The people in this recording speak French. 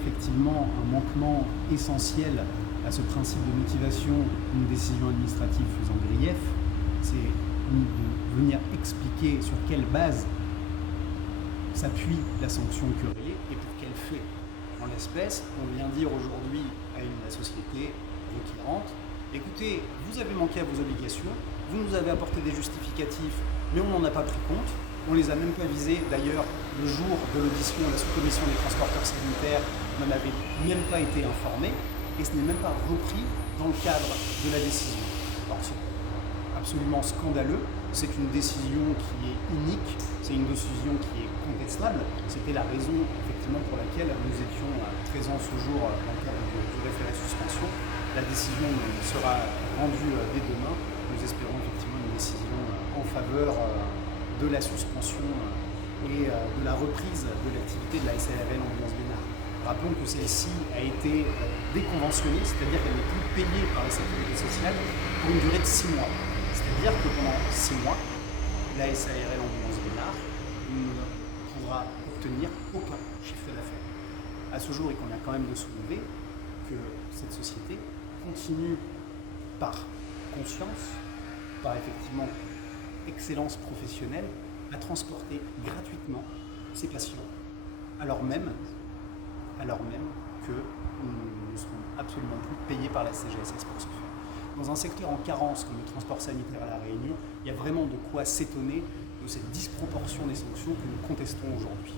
effectivement un manquement essentiel à ce principe de motivation d'une décision administrative faisant grief, c'est de venir expliquer sur quelle base s'appuie la sanction querellée et pour quel fait. En l'espèce, on vient dire aujourd'hui à la société requérante, écoutez, vous avez manqué à vos obligations, vous nous avez apporté des justificatifs, mais on n'en a pas pris compte, on les a même pas visés. D'ailleurs, le jour de l'audition, la sous-commission des transporteurs sanitaires n'en avait même pas été informée, et ce n'est même pas repris dans le cadre de la décision. Alors, c'est absolument scandaleux, c'est une décision qui est unique, c'est une décision qui est contestable. C'était la raison effectivement pour laquelle nous étions présents ce jour dans le cadre du référé suspension. La décision sera rendue dès demain. Nous espérons effectivement une décision en faveur de la suspension et de la reprise de l'activité de la SARL Ambulance Bénard. Rappelons que celle-ci a été déconventionnée, c'est-à-dire qu'elle n'est plus payée par la sécurité sociale pour une durée de 6 mois. C'est-à-dire que pendant 6 mois, la SARL Ambulance Bénard ne pourra obtenir aucun chiffre d'affaires. À ce jour, il convient quand même de soulever que cette société continue par conscience, par effectivement excellence professionnelle, à transporter gratuitement ses patients, alors même que nous ne serons absolument plus payés par la CGSS pour ce faire. Dans un secteur en carence comme le transport sanitaire à La Réunion, il y a vraiment de quoi s'étonner de cette disproportion des sanctions que nous contestons aujourd'hui.